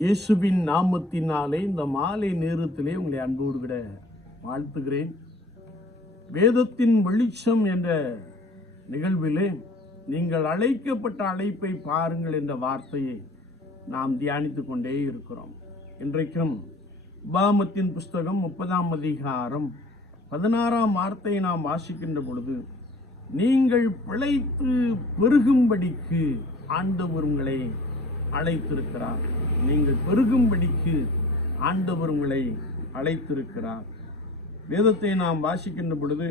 இயேசுவின் நாமத்தினாலே இந்த மாலை நேரத்திலே உங்களை அன்போடு விட வாழ்த்துகிறேன். வேதத்தின் வெளிச்சம் என்ற நிகழ்விலே நீங்கள் அழைக்கப்பட்ட அழைப்பை பாருங்கள் என்ற வார்த்தையை நாம் தியானித்து கொண்டே இருக்கிறோம். இன்றைக்கும் உபாமத்தின் புஸ்தகம் முப்பதாம் அதிகாரம் பதினாறாம் வார்த்தையை நாம் வாசிக்கின்ற பொழுது நீங்கள் பிழைத்து பெருகும்படிக்கு ஆண்டவர் உங்களை அழைத்திருக்கிறார். நீங்கள் பெருகும்படிக்கு ஆண்டவர் உங்களை அழைத்திருக்கிறார். வேதத்தை நாம் வாசிக்கின்ற பொழுது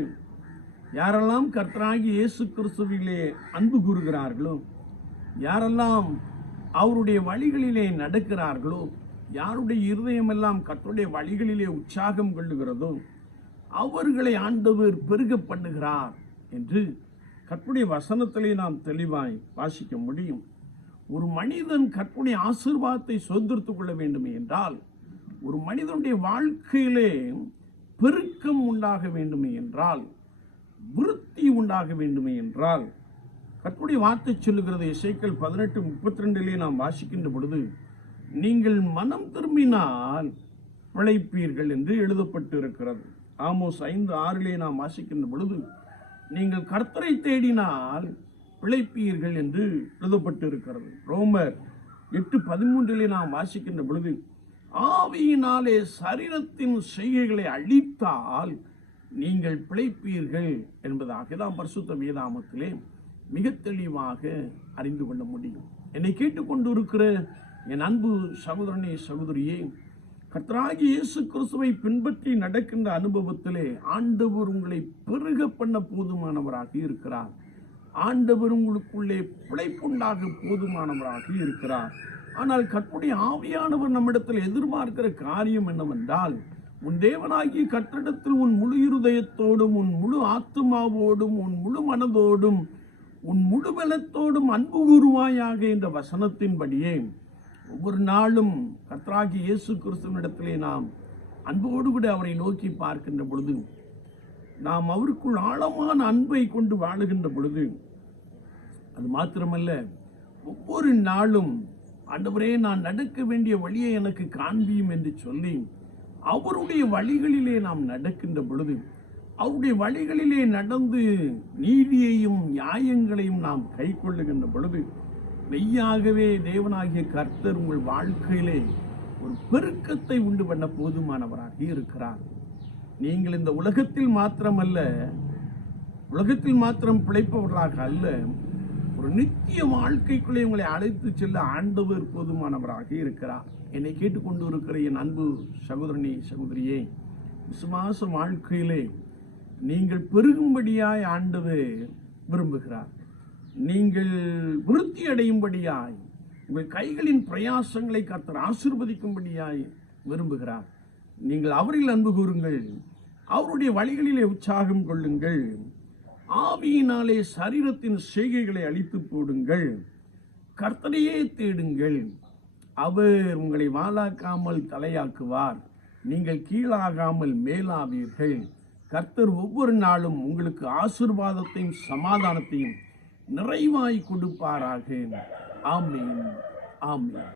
யாரெல்லாம் கர்த்தராகி இயேசு கிறிஸ்துவிலே அன்பு கூறுகிறார்களோ யாரெல்லாம் அவருடைய வழிகளிலே நடக்கிறார்களோ யாருடைய இருதயமெல்லாம் கர்த்தருடைய வழிகளிலே உற்சாகம் கொள்ளுகிறதோ அவர்களை ஆண்டவர் பெருக பண்ணுகிறார் என்று கற்புடைய வசனத்திலே நாம் தெளிவாய் வாசிக்க முடியும். ஒரு மனிதன் கற்புடைய ஆசீர்வாதத்தை சொந்தெடுத்துக் கொள்ள வேண்டும் என்றால் ஒரு மனிதனுடைய வாழ்க்கையிலே பெருக்கம் உண்டாக வேண்டுமே என்றால் விருத்தி உண்டாக வேண்டுமே என்றால் கற்புடைய வார்த்தை சொல்லுகிறது இசைக்கள் பதினெட்டு முப்பத்தி ரெண்டிலே நாம் வாசிக்கின்ற பொழுது நீங்கள் மனம் திரும்பினால் பிழைப்பீர்கள் என்று எழுதப்பட்டு இருக்கிறது ஆமோஸ் ஐந்து ஆறிலே நாம் வாசிக்கின்ற பொழுது நீங்கள் கர்த்தரை தேடினால் பிழைப்பீர்கள் என்று எழுதப்பட்டு இருக்கிறது ரோமர் எட்டு பதிமூன்றிலே நாம் வாசிக்கின்ற பொழுது ஆவியினாலே சரீரத்தின் செய்கைகளை அழித்தால் நீங்கள் பிழைப்பீர்கள் என்பதாக தான் பரிசுத்த வேதாமத்திலே மிக தெளிவாக அறிந்து கொள்ள முடியும். என்னை கேட்டுக்கொண்டு இருக்கிற என் அன்பு சகோதரனே சகோதரியே கர்த்தராகி இயேசு கிறிஸ்துவை பின்பற்றி நடக்கின்ற அனுபவத்திலே ஆண்டவர் உங்களை பெருக பண்ண போதுமானவராக இருக்கிறார். ஆண்டவர் உங்களுக்குள்ளே பிழைப்புண்டாக போதுமானவராக இருக்கிறார். ஆனால் கற்புடைய ஆவியானவர் நம்மிடத்தில் எதிர்பார்க்கிற காரியம் என்னவென்றால் உன் தேவனாகிய கட்டிடத்தில் உன் முழு இருதயத்தோடும் உன் முழு ஆத்மாவோடும் உன் முழு மனதோடும் உன் முழு பலத்தோடும் அன்பு கூறுவாயாக என்ற வசனத்தின்படியே ஒவ்வொரு நாளும் கத்ராகி இயேசு கிறிஸ்துவனிடத்திலே நாம் அன்போடு கூட அவரை நோக்கி பார்க்கின்ற பொழுது நாம் அவருக்குள் ஆழமான அன்பை கொண்டு வாழுகின்ற பொழுது அது மாத்திரமல்ல ஒவ்வொரு நாளும் ஆண்டவரே நான் நடக்க வேண்டிய வழியை எனக்கு காண்பியும் என்று சொல்லி அவருடைய வழிகளிலே நாம் நடக்கின்ற பொழுது அவருடைய வழிகளிலே நடந்து நீதியையும் நியாயங்களையும் நாம் கை கொள்ளுகின்ற பொழுது மெய்யாகவே தேவனாகிய கர்த்தர் உங்கள் வாழ்க்கையிலே ஒரு பெருக்கத்தை உண்டு பண்ண போதுமானவராக இருக்கிறார். நீங்கள் இந்த உலகத்தில் மாத்திரமல்ல உலகத்தில் மாத்திரம் பிழைப்பவர்களாக அல்ல ஒரு நித்திய வாழ்க்கைக்குள்ளே உங்களை அழைத்து செல்ல ஆண்டவர் போதுமானவராக இருக்கிறார். என்னை கேட்டுக்கொண்டு இருக்கிற என் அன்பு சகோதரனே சகோதரியே விசுவாச வாழ்க்கையிலே நீங்கள் பெருகும்படியாய் ஆண்டவர் விரும்புகிறார். நீங்கள் விருத்தி அடையும்படியாய் உங்கள் கைகளின் பிரயாசங்களை கர்த்தர் ஆசிர்வதிக்கும்படியாய் விரும்புகிறார். நீங்கள் அவரில் அன்பு கூறுங்கள் அவருடைய வழிகளிலே உற்சாகம் கொள்ளுங்கள். ஆவியினாலே சரீரத்தின் செய்கைகளை அழித்து போடுங்கள். கர்த்தரையே தேடுங்கள். அவர் உங்களை வாழாக்காமல் தலையாக்குவார். நீங்கள் கீழாகாமல் மேலாவீர்கள். கர்த்தர் ஒவ்வொரு நாளும் உங்களுக்கு ஆசிர்வாதத்தையும் சமாதானத்தையும் நிறைவாய் கொடுப்பாராக. ஆமீன். ஆமீன்.